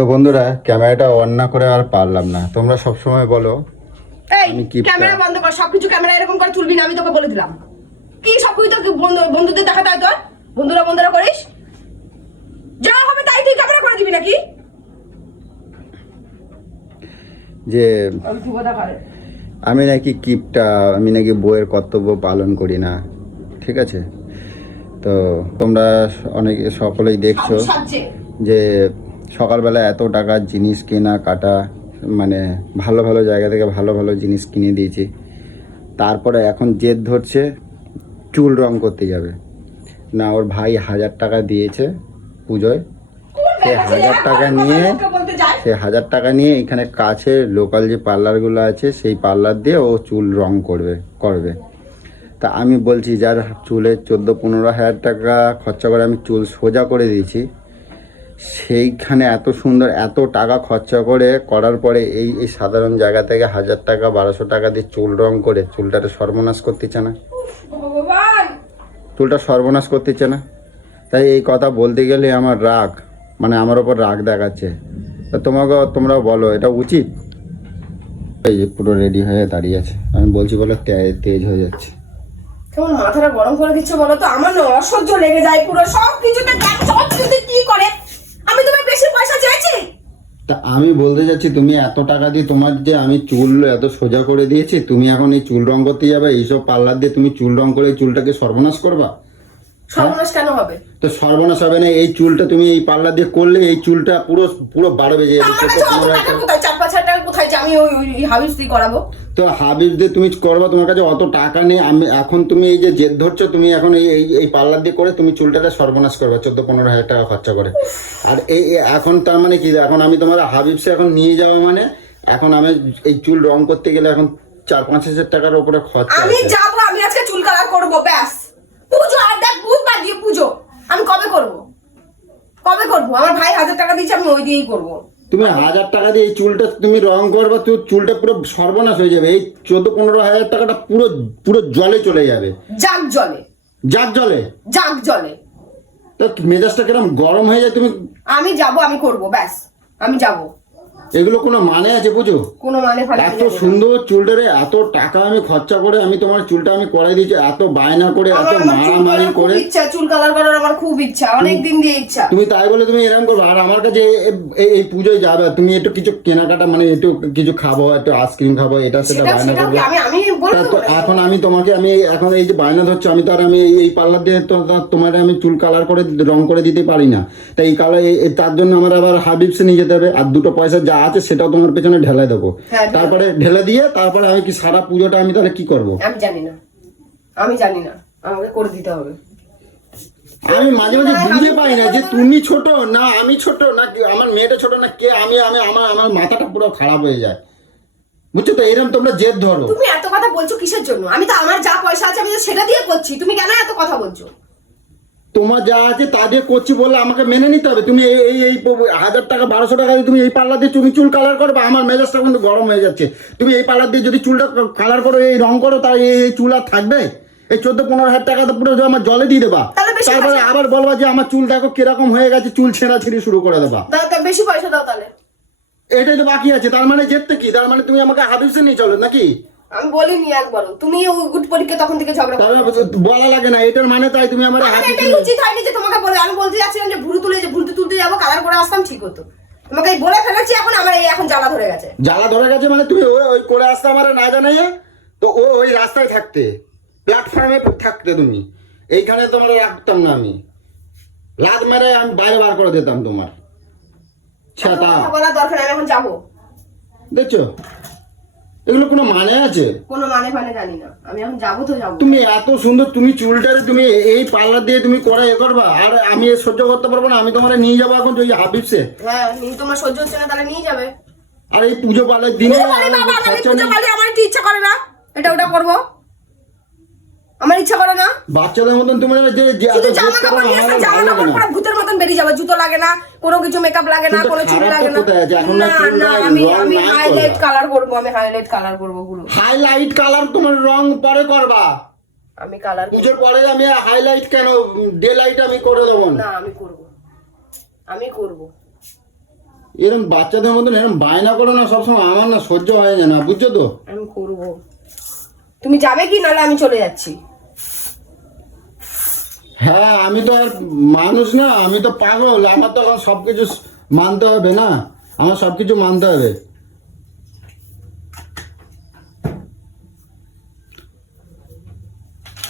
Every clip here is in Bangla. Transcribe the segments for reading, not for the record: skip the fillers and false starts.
তো বন্ধুরা ক্যামেরাটা অন না করে আর পারলাম না। তোমরা সব সময় বলো আমি কি ক্যামেরা বন্ধ কর, সবকিছু ক্যামেরা এরকম করে তুলবি না, আমি তোকে বলে দিলাম। কি সবকিছু তো বন্ধুদের দেখাতে হয় তোর? বন্ধুরা করিস, যা হবে তাই তুই ক্যামেরা করে দিবি নাকি? যে আমি নাকি কিপটা, আমি নাকি বইয়ের কর্তব্য পালন করি না, ঠিক আছে? তো তোমরা অনেকে সকলেই দেখছো যে সকালবেলা এত টাকার জিনিস কেনা কাটা, মানে ভালো ভালো জায়গা থেকে ভালো ভালো জিনিস কিনে দিয়েছি, তারপরে এখন জেদ ধরছে চুল রং করতে যাবে না। ওর ভাই 1000 টাকা দিয়েছে পুজোয়, সে 1000 টাকা নিয়ে এখানে কাছে লোকাল যে পার্লারগুলো আছে সেই পার্লার দিয়ে ও চুল রং করবে। তা আমি বলছি যার চুলে 14-15 হাজার টাকা খরচা করে আমি চুল সোজা করে দিয়েছি, সেইখানে এত সুন্দর এত টাকা খরচা করার পরে এই সাধারণ জায়গা থেকে 1000 টাকা 1200 টাকা দিয়ে চুল রং করে চুলটাকে সর্বনাশ করতেছে না, চুলটা সর্বনাশ করতেছে না। তাই এই কথা বলতে গেলে আমার রাগ, মানে আমার ওপর রাগ দেখাচ্ছে। তা তোমরাও বলো এটা উচিত? এই যে পুরো রেডি হয়ে দাঁড়িয়ে আছে, আমি বলছি বলে তেজ হয়ে যাচ্ছে। কেমন মাথাটা গরম করে দিচ্ছ বলো তো? আমার না অসহ্য লেগে যায় পুরো, সব কিছুতে কি করে। আমি তোমার বেশি পয়সা চাইছি? তা আমি বলতে যাচ্ছি তুমি এত টাকা দিয়ে তোমার যে আমি চুল এত সোজা করে দিয়েছি, তুমি এখন এই চুল রং করতে যাবে? এইসব পার্লার দিয়ে তুমি চুল রং করে এই চুলটাকে সর্বনাশ করবা? সর্বনাশ কেন হবে? তো সর্বনাশ হবে না, এই চুলটা তুমি এই পার্লার দিয়ে করলে এই চুলটা পুরো পুরো বাড়বে যে 4-5 টাকা কোথায় যে আমি ওই হাবিস দিয়ে করাবো? তো হাবিব দিয়ে তুমি করবা, তোমার কাছে অত টাকা নেই। আমি এখন তুমি এই যে জেদ ধরছো, তুমি এখন এই পার্লার দিয়ে করে তুমি চুলটাকে সর্বনাশ করবে 14-15 হাজার টাকা খরচা করে। আর এই এখন তার মানে কি, এখন আমি তোমার হাবিবসে এখন নিয়ে যাওয়া মানে এখন আমি এই চুল রং করতে গেলে এখন 4-5 হাজার টাকার উপরে খরচা। আমি যাবো, আমি আজকে চুল কালার করবো, ব্যাস। পুজো আর দেখ, বুধবার দিয়ে পুজো আমি কবে করবো? আমার ভাই 1000 টাকা দিয়েছে, আমি ওই দিয়েই করবো। তুমি 1000 টাকা দিয়ে এই চুলটা তুমি রং করবা, তো চুলটা পুরো সর্বনাশ হয়ে যাবে। এই 14-15 হাজার টাকাটা পুরো পুরো জলে চলে যাবে। জাগ জলে তো মেজাজটা কিরকম গরম হয়ে যায়। তুমি আমি যাবো, আমি করবো, ব্যাস। আমি যাবো। এগুলো কোনো মানে আছে বুঝো? কোনো মানে ফলে এত সুন্দর চুলটারে এত টাকা আমি খরচা করে আমি তোমার চুলটা আমি করাই দিয়েছি, এত বায়না করে এত মারামারি করে। ইচ্ছা চুল কালার করার, আমার খুব ইচ্ছা, অনেক দিন দিয়ে ইচ্ছা। তুমি তাই বলে তুমি এরকম করবে? আর আমার কাছে এই পুজোয় যাবে, তুমি একটু কিছু কেনাকাটা, মানে একটু কিছু খাবো, একটু আইসক্রিম খাবো, এটা সেটা বায়না করবে। এখন আমি তোমাকে আমি এখন এই যে বায়না ধরছো, আমি তো আর আমি এই পার্লার দিয়ে তোমার আমি চুল কালার করে রং করে দিতে পারি না। তাই এই কালার তার জন্য আমার আবার হাবিবসে নিয়ে যেতে হবে, আর দুটো পয়সা যা আছে সেটাও তোমার পেছনে ঢেলে দেবো। তারপরে ঢেলে দিয়ে তারপরে আমি কি সারা পুজোটা আমি তাহলে কি করবো? আমি জানি না, আমাকে করে দিতে হবে। আমি মাঝে মাঝে বুঝে পাই না যে তুমি ছোট না আমি ছোট, না আমার মেয়েটা ছোট, না কে আমি আমার মাথাটা পুরো খারাপ হয়ে যায়, বুঝছো তো? এরকম তোমরা জেদ ধরো। তুমি এত কথা বলছো কিসের জন্য? আমি তো আমার যা পয়সা আছে আমি তো সেটা দিয়ে করছি, তুমি কেন এত কথা বলছো? তোমার যা আছে তা দিয়ে করছি বলে আমাকে মেনে নিতে হবে। তুমি এই 1000 টাকা 1200 টাকা দিয়ে তুমি এই পার্লার দিয়ে তুমি চুল কালার করবে, আমার মেজাজটা কিন্তু গরম হয়ে যাচ্ছে। তুমি এই পার্লার দিয়ে যদি চুলটা কালার করো, এই রং করো, তাই এই চুল আর থাকবে? এই 14-15 হাজার টাকা তো পুরো আমার জলে দিয়ে দেবা, তারপরে আবার বলবা যে আমার চুল দেখো কিরকম হয়ে গেছে, চুল ছেঁড়াছিড়ি শুরু করে দেবা। বেশি পয়সা দাও তাহলে। এটাই তো বাকি আছে। তার মানে জেদতে কি? তার মানে তুমি আমাকে হাবিবসে নিয়ে চলো নাকি? আমি বলিনি একবারও, তুমি গুড পরীক্ষা তখন থেকে ঝগড়া বলা লাগে না, এটার মানে তাই তুমি আমার এটাই উচিত হয়নি যে তোমাকে বলে। আমি বলতে যাচ্ছিলাম যে ভুরু তুলতে যাবো, কালার করে আসতাম, ঠিক হতো। তোমাকে বলে ফেলেছি, এখন আমার এখন জ্বালা ধরে গেছে। মানে তুমি ওই করে আসতে আমার না জানাইয়া তো ওই রাস্তায় থাকতে, প্ল্যাটফর্মে থাকতে, তুমি এইখানে তোমার রাখতাম না, আমি লাত মেরে আমি বাইরে বার করে দিতাম তোমার ছাতা। বলার দরকার নেই, এখন যাবো। দেখছো এগুলো কোনো মানে আছে? কোনো মানে জানি না, আমি এখন যাবো তো যাবো। তুমি এত সুন্দর তুমি চুলটারে তুমি এই পার্লার দিয়ে তুমি করে করবা, আর আমি সহ্য করতে পারবো না। আমি তোমার নিয়ে যাবো এখন ওই হাবিবসে। হ্যাঁ, তোমার সহ্য হচ্ছে না, তাহলে নিয়ে যাবে। আর এই পুজো পার্লার দিনে আমার কি ইচ্ছা করে না এটা ওটা করবো? আমার ইচ্ছা করে না। বাচ্চাদের মতন তুমি ভূতের মতন বেরিয়ে যাবে, জুতো লাগে না, কোনো কিছু মেকআপ লাগে না, কোনো চুল লাগে না। আমি হাইলাইট কালার করবো, পুরো হাইলাইট কালার তোমার রং পরে করবা। আমি কালার পুজোর পরে আমি হাইলাইট কেন, ডে লাইট আমি করে দেবো না। আমি করবো। এরকম বাচ্চাদের মতন এরকম বায়না করো না সবসময়, আমার না সহ্য হয়ে যায় না, বুঝছো তো? আমি করবো, তুমি যাবে কি নাহলে আমি চলে যাচ্ছি। হ্যাঁ, আমি তো আর মানুষ না, আমি তো পাগল, আমার তো এখন সবকিছু মানতে হবে না, আমার সবকিছু মানতে হবে।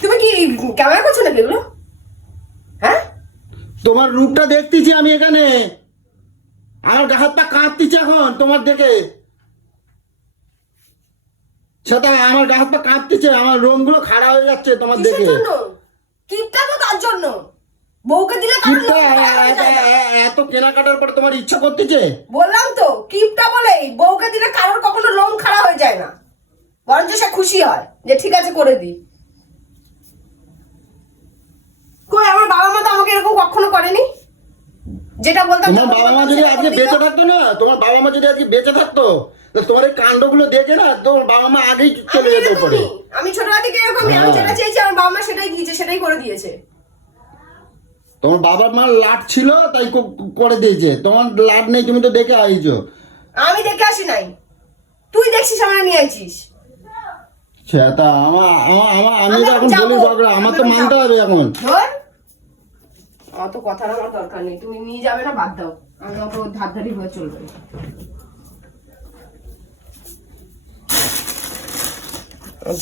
তুমি কি ক্যামেরা করছো নাকি এগুলো? হ্যাঁ, তোমার রূপটা দেখতেছি আমি এখানে, আমার গা হাত পা কাঁপতেছে এখন তোমার দেখে। সেটা আমার গা হাত পা কাঁপতেছে, আমার রোমগুলো খাড়া হয়ে যাচ্ছে তোমার কিসের দেখে। জন্য? কিপটা তো তার জন্য, বউকে দিলে কারোর কিপটা লোভ খারাপ হয়ে যায় না। এত কেনাকাটার পরে তোমার ইচ্ছা করতেছে? বললাম তো কিপটা বলে বউকে দিলে কারোর কখনো লোম খারাপ হয়ে যায় না, বরঞ্চ সে খুশি হয় যে ঠিক আছে করে দি। কই আমার বাবা মা তো আমাকে এরকম কখনো করেনি, যেটা বলতাম তোমার বাবা মা যদি আজকে বেঁচে থাকতো না, তোমার বাবা মা যদি আজকে বেঁচে থাকতো, তো তোমার এই কাণ্ডগুলো দেখে না তোমার বাবা মা আগেই চলে যেত পরে। আমি ছোটবেলা থেকে এরকমই, আমি যেটা চেয়েছি আমার বাবা মা সেটাই দিয়েছে, সেটাই করে দিয়েছে। তোমার বাবার মার লাট ছিল তাই করে দিয়েছে, তোমার লাট নেই, তুমি তো দেখে আইছো। আমি দেখে আসি নাই, তুই দেখছিস আমরা নিয়ে আইছিস। সেটা আমি তো এখন বলি বাবা, আমার তো মানতে হবে এখন। ধর অত কথার আমার দরকার নেই, তুমি নিয়ে যাবে না বাদ দাও, আমি অত ধার ধারি হয়ে চলবে।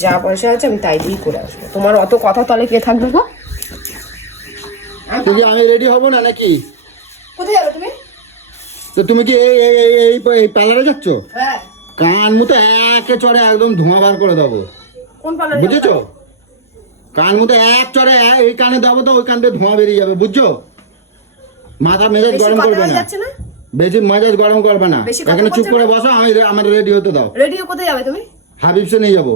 যা পয়সা আছে আমি তাই দিয়েই করে আসবো, তোমার অত কথা তাহলে কে থাকবে গো? তো কি আমি রেডি হব না নাকি? কোথায় যাবে তুমি? তো তুমি কি এই পার্লারে যাচ্ছ? হ্যাঁ। কান মুতে একে চড়ে একদম ধোঁয়া বার করে দেবো, কোন পার্লারে? বুঝেছো? কান মুতে এক চড়ে এই কানে দেবো তো ওই কান দিয়ে ধোঁয়া বেরিয়ে যাবে, বুঝছো? মাথা মেজাজ গরম করবে না, বেশি মেজাজ গরম করবে না, এখানে চুপ করে বসো, আমার রেডি হতে দাও। রেডিও কোথায় যাবে তুমি? হাবিবসে নিয়ে যাবো।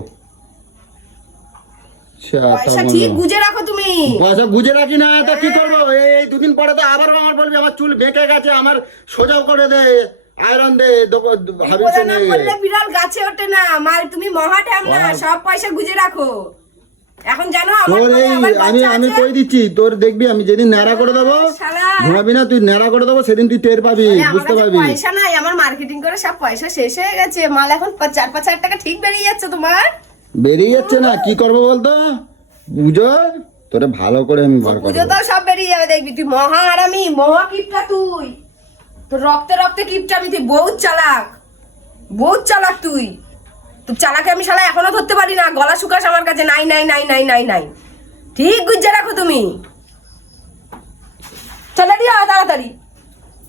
পয়সা ঠিক গুজে রাখো তুমি। পয়সা গুজে রাখি না, তা কি করবো? এই দুদিন পরে তো আবার আমার বলবি আমার চুল বেঁকে গেছে, আমার সোজাও করে দে, আয়রন দে, হাবিবসে না করলে বিড়াল গাছে ওঠে না, মাল তুমি মহা ঠ্যাম না, সব পয়সা গুজে রাখো। এখন জানো আমার তোর এই আমি কই দিচ্ছি, তোর দেখবি আমি যেদিন ন্যাড়া করে দেবো, ঘুমাবি না তুই, ন্যাড়া করে দেবো সেদিন তুই টের পাবি, বুঝতে পারবি। পয়সা নাই, আমার মার্কেটিং করে সব পয়সা শেষ হয়ে গেছে, মাল এখন 4-5 হাজার টাকা ঠিক বেরিয়ে যাচ্ছে তোমার। বেরিয়ে যাচ্ছে না, কি করবো বলতো? পুজো তোরে ভালো করে আমি বার করবো। পুজো তো সব বেরিয়ে যাবে দেখবি, তুই মহা হারামি, মহা কিপটা তুই, তোর রক্তে রক্তে কিপটা আমি, তুই বহুত চালাক তুই। তুই চালাকে আমি শালা এখনো ধরতে পারি না, গলা শুকাস আমার কাছে, নাই নাই নাই নাই নাই নাই। ঠিক গুজ্জে রাখো তুমি, চলে দিও তাড়াতাড়ি।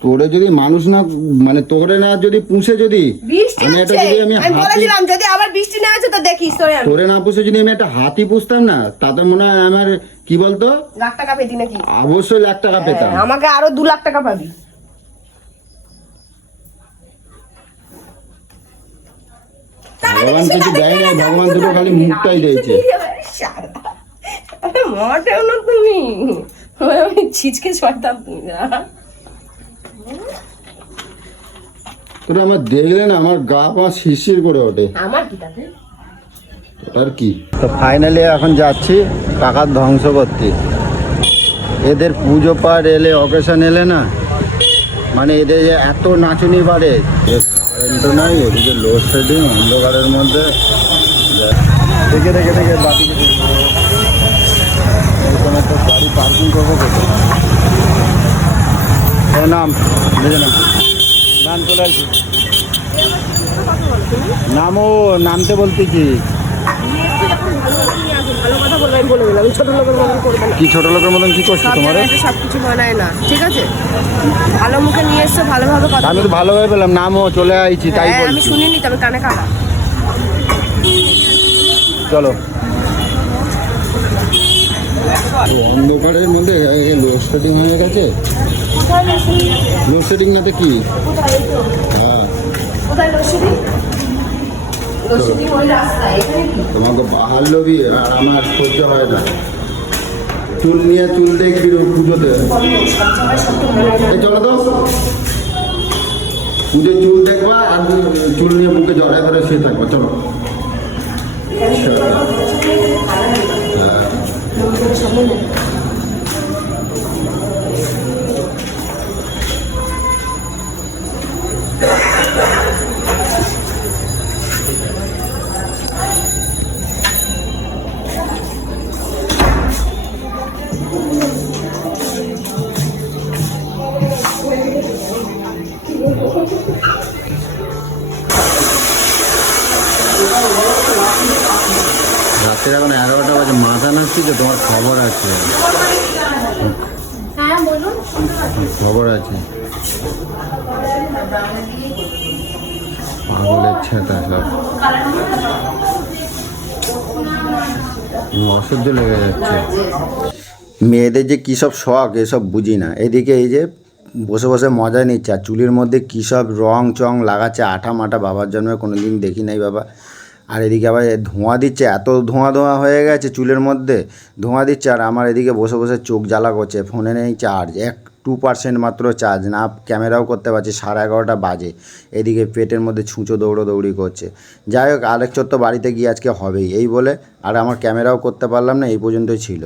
তোরে যদি মানুষ না মানে তোরে না যদি পুষে, যদি বৃষ্টি আমি এটা হচ্ছে, যদি আমি আমি বলে হাতি, দিলাম যদি আবার বৃষ্টি নেমেছে তো দেখিস তোরে আমি। তোরে না পুষে যদি আমি একটা হাতি পুষতাম না, তাতে মনে হয় আমার কি বলতো লাখ টাকা পেতি নাকি? অবশ্যই লাখ টাকা পেতাম। হ্যাঁ, আমাকে আরো 2 লাখ টাকা পাবি। ভগবান কিছু দেয় না, ভগবান দুটো খালি মুখটাই দিয়েছে। মোটেও না তুমি, আমি ছিচকে ছড়তাম তুমি না। তোরা আমার দেখলে না আমার গা পা শিরশির করে ওঠে। আমার কি তাতে? আর কি, তো ফাইনালি এখন যাচ্ছি টাকার ধ্বংস করতে। এদের পুজো পাঠ এলে, অকেশন এলে না, মানে এদের যে এত নাচুনি বাড়ে, কারেন্টও নাই, এদিকে লোডশেডিং, অন্ধকারের মধ্যে দেখে বাড়ি পার্কিং করবো কোথায়? নাম দেখে নাম চলে আসছি, নামও নামতে বলতেছি। কি ছোট লোকের মতন কি করছো তোমার? সবকিছু মানায় না, ঠিক আছে? ভালো মুখে নিয়ে এসছো, ভালোভাবে কথা। আমি তো ভালোভাবে পেলাম, নামও চলে আইছি তাই আমি বলছি। শুনিনি, তবে কানে কানা। চলো, অন্ধকারের মধ্যে লোডশেডিং হয়ে গেছে। লোডশেডিং না তো কি? হ্যাঁ, তোমাকে বাহার লবি আর আমার সহ্য হয় না। চুল নিয়ে চুল দেখবি পুজোতে, চলো তো পুজো চুল দেখবা আর চুল নিয়ে বুকে জড়ায় ধরে শুয়ে থাকবা, চলো। বলছি যে তোমার খবর আছে, হ্যাঁ বলুন। খবর আছে। পাগলের ছেটা সব অসহ্য লেগে যাচ্ছে। মেয়েদের যে কী সব শখ এসব বুঝি না। এদিকে এই যে বসে বসে মজা নিচ্ছে, আর চুলের মধ্যে কী সব রং চং লাগাচ্ছে, আঠা মাঠা, বাবার জন্মে কোনো দিন দেখি নাই বাবা। আর এদিকে আবার ধোঁয়া দিচ্ছে, এত ধোঁয়া ধোঁয়া হয়ে গেছে চুলের মধ্যে, ধোঁয়া দিচ্ছে। আর আমার এদিকে বসে বসে চোখ জ্বালা করছে, ফোনে নেই চার্জ, 2% মাত্র চার্জ, না ক্যামেরাও করতে পারছি, 11:30 বাজে। এদিকে পেটের মধ্যে ছুঁচো দৌড়োদৌড়ি করছে। যাই হোক, আরেক চোর তো বাড়িতে গিয়ে আজকে হবেই এই বলে, আর আমার ক্যামেরাও করতে পারলাম না, এই পর্যন্তই ছিল।